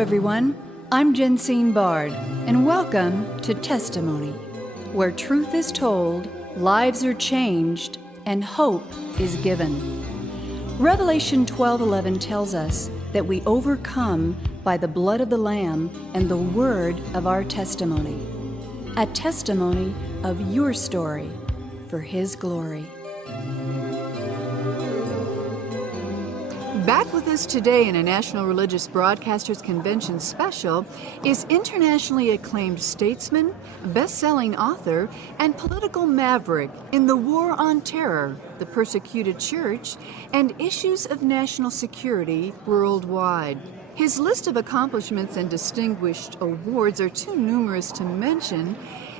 everyone. I'm Jensine Bard, and welcome to Testimony, where truth is told, lives are changed, and hope is given. Revelation 12:11 tells us that we overcome by the blood of the Lamb and the word of our testimony. A testimony of your story for His glory. Back with us today in a National Religious Broadcasters Convention special is internationally acclaimed statesman, best-selling author, and political maverick in the war on terror, the persecuted church, and issues of national security worldwide. His list of accomplishments and distinguished awards are too numerous to mention,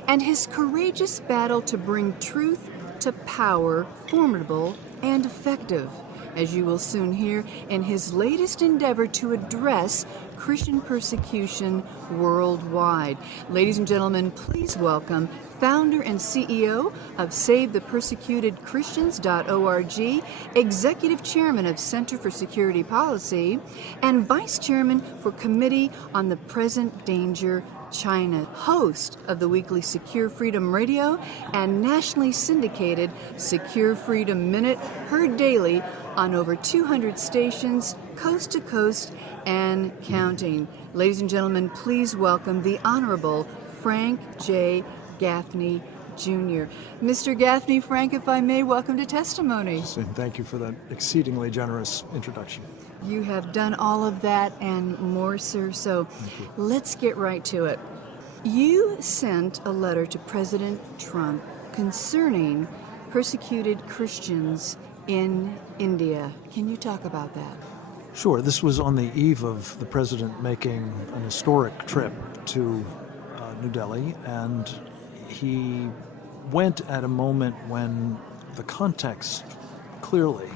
and his courageous battle to bring truth to power, formidable and effective, as you will soon hear in his latest endeavor to address Christian persecution worldwide. Ladies and gentlemen, please welcome founder and CEO of SaveThePersecutedChristians.org, Executive Chairman of Center for Security Policy, and Vice Chairman for Committee on the Present Danger China, host of the weekly Secure Freedom Radio and nationally syndicated Secure Freedom Minute, heard daily on over 200 stations, coast to coast and counting. Ladies and gentlemen, please welcome the Honorable Frank J. Gaffney, Jr. Mr. Gaffney, Frank, if I may, welcome to Testimony. Thank you for that exceedingly generous introduction. You have done all of that and more, sir, so let's get right to it. You sent a letter to President Trump concerning persecuted Christians in India. Can you talk about that? Sure. This was on the eve of the president making an historic trip to New Delhi, and he went at a moment when the context clearly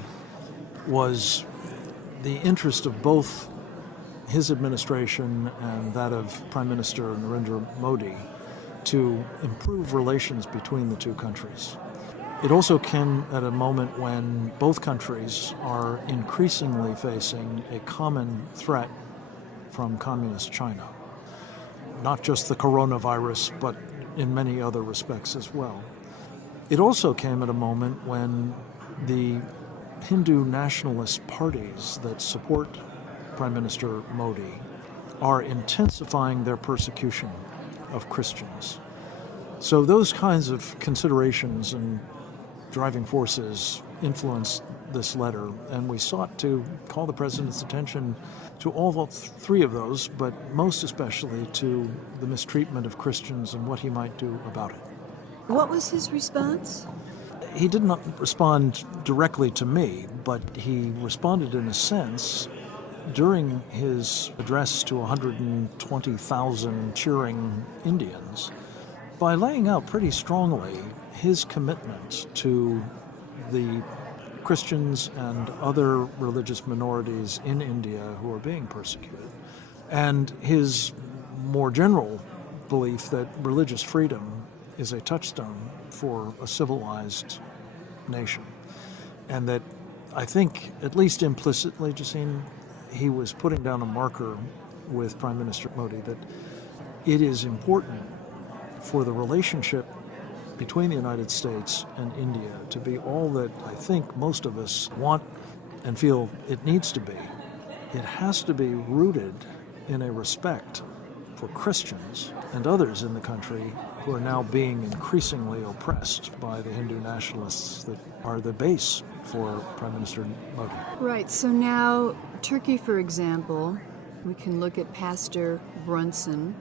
was the interest of both his administration and that of Prime Minister Narendra Modi to improve relations between the two countries. It also came at a moment when both countries are increasingly facing a common threat from communist China. Not just the coronavirus, but in many other respects as well. It also came at a moment when the Hindu nationalist parties that support Prime Minister Modi are intensifying their persecution of Christians. So those kinds of considerations and driving forces influenced this letter, and we sought to call the president's attention to all three of those, but most especially to the mistreatment of Christians and what he might do about it. What was his response? He did not respond directly to me, but he responded in a sense during his address to 120,000 cheering Indians by laying out pretty strongly his commitment to the Christians and other religious minorities in India who are being persecuted, and his more general belief that religious freedom is a touchstone for a civilized nation. And that I think, at least implicitly, Jacine, he was putting down a marker with Prime Minister Modi that it is important for the relationship between the United States and India to be all that I think most of us want and feel it needs to be. It has to be rooted in a respect for Christians and others in the country who are now being increasingly oppressed by the Hindu nationalists that are the base for Prime Minister Modi. Right, so now Turkey, for example, we can look at Pastor Brunson,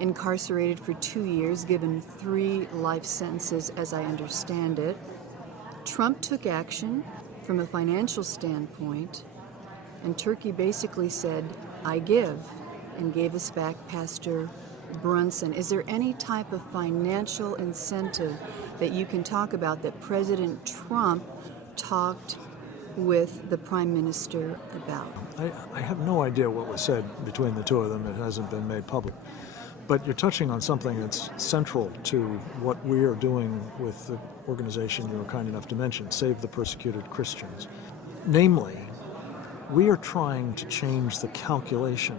incarcerated for 2 years, given 3 life sentences as I understand it. Trump took action from a financial standpoint, and Turkey basically said, I give, and gave us back Pastor Brunson. Is there any type of financial incentive that you can talk about that President Trump talked with the Prime Minister about? I have no idea what was said between the two of them. It hasn't been made public. But you're touching on something that's central to what we are doing with the organization you were kind enough to mention, Save the Persecuted Christians. Namely, we are trying to change the calculation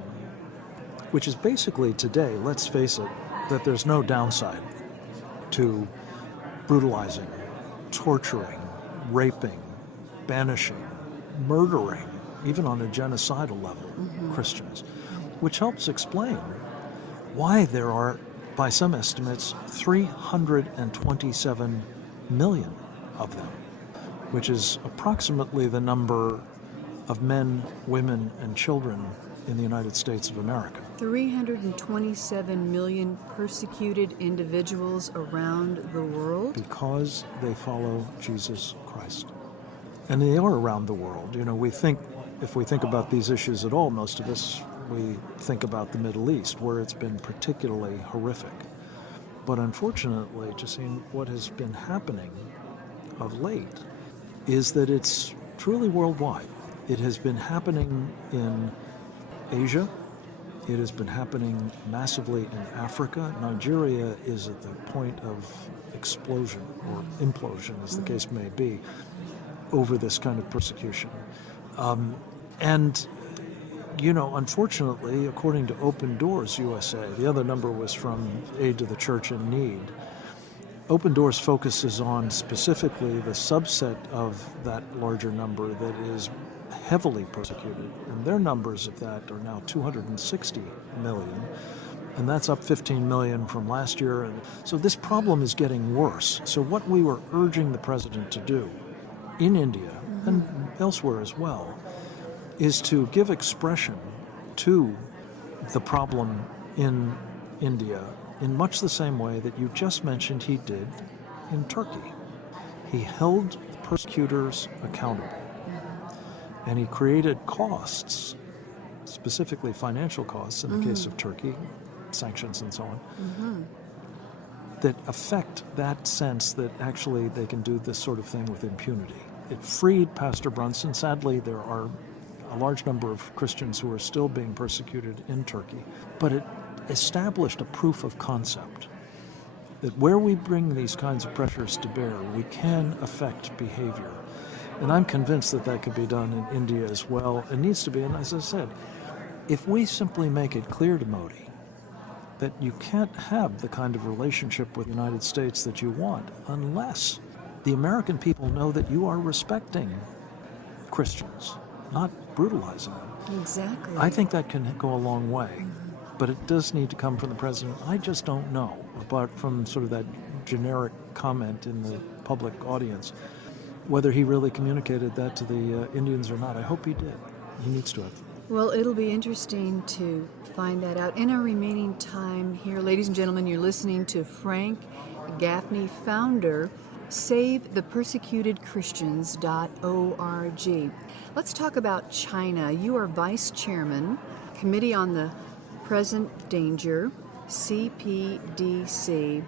which is basically today, let's face it, that there's no downside to brutalizing, torturing, raping, banishing, murdering, even on a genocidal level, Christians, which helps explain why there are, by some estimates, 327 million of them, which is approximately the number of men, women, and children in the United States of America. 327 million persecuted individuals around the world? Because they follow Jesus Christ. And they are around the world. We think, if we think about these issues at all, most of us, we think about the Middle East, where it's been particularly horrific. But unfortunately, Justine, what has been happening of late is that it's truly worldwide. It has been happening in Asia. It has been happening massively in Africa. Nigeria is at the point of explosion or implosion, as the case may be, over this kind of persecution. Unfortunately, according to Open Doors USA, the other number was from Aid to the Church in Need. Open Doors focuses on specifically the subset of that larger number that is heavily persecuted, and their numbers of that are now 260 million, and that's up 15 million from last year. And so this problem is getting worse. So what we were urging the president to do in India and elsewhere as well is to give expression to the problem in India in much the same way that you just mentioned he did in Turkey. He held persecutors accountable, and he created costs, specifically financial costs in the case of Turkey, sanctions and so on, that affect that sense that actually they can do this sort of thing with impunity. It freed Pastor Brunson. Sadly, there are a large number of Christians who are still being persecuted in Turkey, but it established a proof of concept that where we bring these kinds of pressures to bear, we can affect behavior. And I'm convinced that that could be done in India as well. It needs to be, and as I said, if we simply make it clear to Modi that you can't have the kind of relationship with the United States that you want unless the American people know that you are respecting Christians, not brutalizing them. Exactly. I think that can go a long way, but it does need to come from the president. I just don't know, apart from sort of that generic comment in the public audience, whether he really communicated that to the Indians or not. I hope he did. He needs to have. Well, it'll be interesting to find that out. In our remaining time here, ladies and gentlemen, you're listening to Frank Gaffney, founder, SaveThePersecutedChristians.org. Let's talk about China. You are vice chairman, Committee on the Present Danger, CPDC.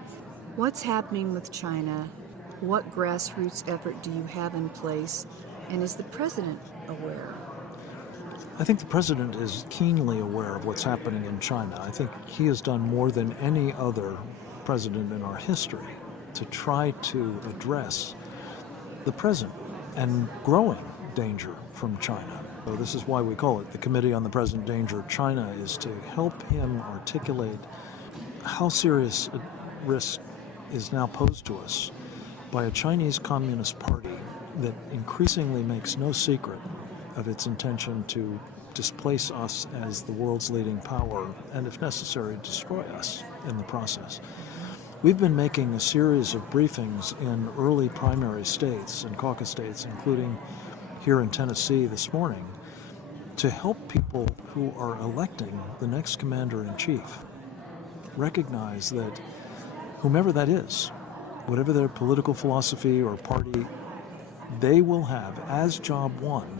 What's happening with China? What grassroots effort do you have in place? And is the president aware? I think the president is keenly aware of what's happening in China. I think he has done more than any other president in our history to try to address the present and growing danger from China. So this is why we call it the Committee on the Present Danger. China is to help him articulate how serious a risk is now posed to us by a Chinese Communist Party that increasingly makes no secret of its intention to displace us as the world's leading power and, if necessary, destroy us in the process. We've been making a series of briefings in early primary states and caucus states, including here in Tennessee this morning, to help people who are electing the next commander-in-chief recognize that whomever that is, whatever their political philosophy or party, they will have as job one,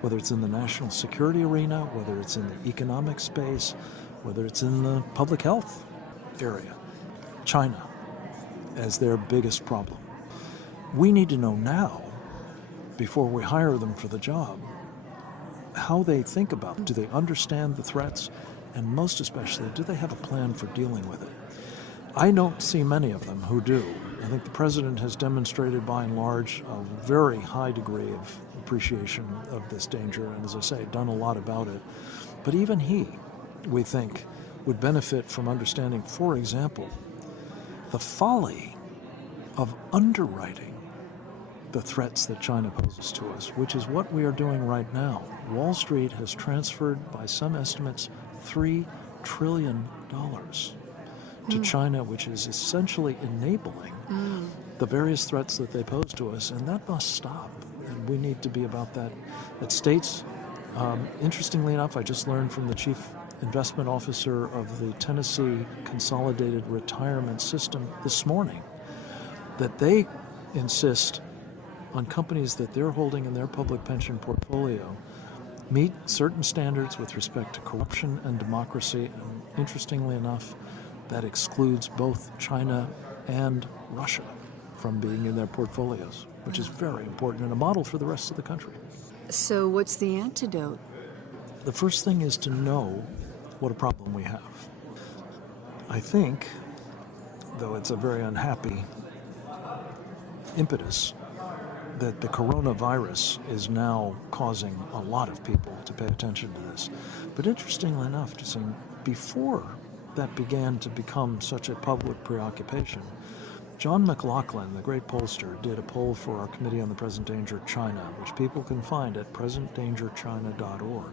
whether it's in the national security arena, whether it's in the economic space, whether it's in the public health area, China as their biggest problem. We need to know now, before we hire them for the job, how they think about it. Do they understand the threats? And most especially, do they have a plan for dealing with it? I don't see many of them who do. I think the president has demonstrated, by and large, a very high degree of appreciation of this danger, and as I say, done a lot about it. But even he, we think, would benefit from understanding, for example, the folly of underwriting the threats that China poses to us, which is what we are doing right now. Wall Street has transferred, by some estimates, $3 trillion to China, which is essentially enabling the various threats that they pose to us, and that must stop. And we need to be about that. At states, interestingly enough, I just learned from the chief investment officer of the Tennessee Consolidated Retirement System this morning that they insist on companies that they're holding in their public pension portfolio meet certain standards with respect to corruption and democracy. And interestingly enough, that excludes both China and Russia from being in their portfolios, which is very important and a model for the rest of the country. So what's the antidote? The first thing is to know what a problem we have. I think, though it's a very unhappy impetus, that the coronavirus is now causing a lot of people to pay attention to this. But interestingly enough, before that began to become such a public preoccupation, John McLaughlin, the great pollster, did a poll for our Committee on the Present Danger of China, which people can find at presentdangerchina.org,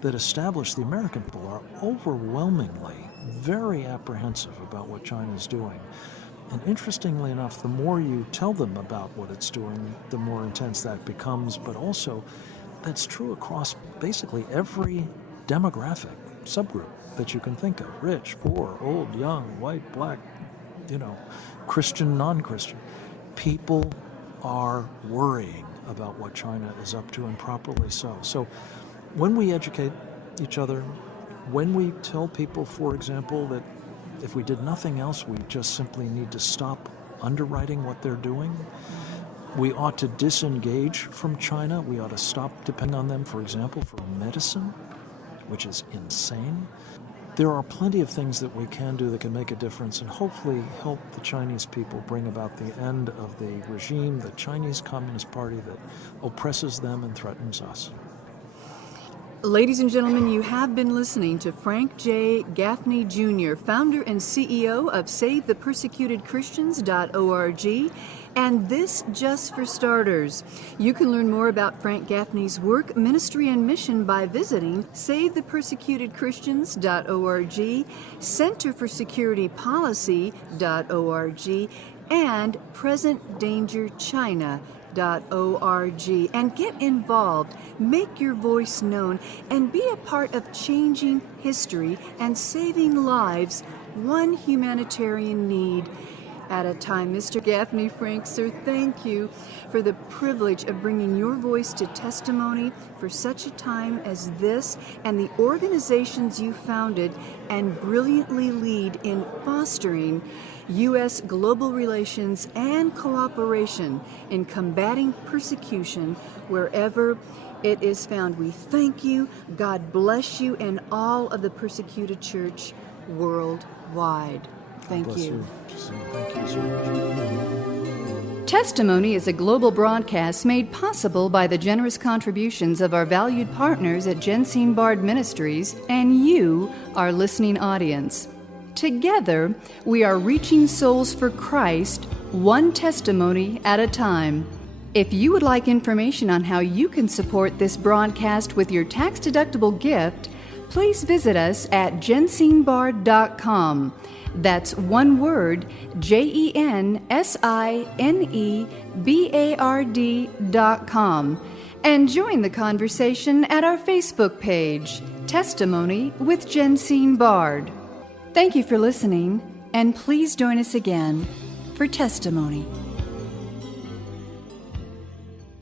that established the American people are overwhelmingly very apprehensive about what China is doing. And interestingly enough, the more you tell them about what it's doing, the more intense that becomes. But also, that's true across basically every demographic subgroup that you can think of. Rich, poor, old, young, white, black, Christian, non-Christian. People are worrying about what China is up to, and properly so. So when we educate each other, when we tell people, for example, that if we did nothing else, we just simply need to stop underwriting what they're doing. We ought to disengage from China. We ought to stop depending on them, for example, for medicine, which is insane. There are plenty of things that we can do that can make a difference and hopefully help the Chinese people bring about the end of the regime, the Chinese Communist Party that oppresses them and threatens us. Ladies and gentlemen, you have been listening to Frank J. Gaffney Jr., founder and CEO of SaveThePersecutedChristians.org, and This Just for Starters. You can learn more about Frank Gaffney's work, ministry, and mission by visiting SaveThePersecutedChristians.org, CenterForSecurityPolicy.org, and PresentDangerChina.org. And get involved, make your voice known, and be a part of changing history and saving lives, one humanitarian need at a time. Mr. Gaffney, Frank, sir, thank you for the privilege of bringing your voice to testimony for such a time as this, and the organizations you founded and brilliantly lead in fostering U.S. global relations and cooperation in combating persecution wherever it is found. We thank you. God bless you and all of the persecuted church worldwide. Thank you. Thank you so much. Testimony is a global broadcast made possible by the generous contributions of our valued partners at Jensine Bard Ministries and you, our listening audience. Together, we are reaching souls for Christ, one testimony at a time. If you would like information on how you can support this broadcast with your tax-deductible gift, please visit us at jensinebard.com. That's one word, JENSINEBARD.com. And join the conversation at our Facebook page, Testimony with Jensine Bard. Thank you for listening, and please join us again for Testimony.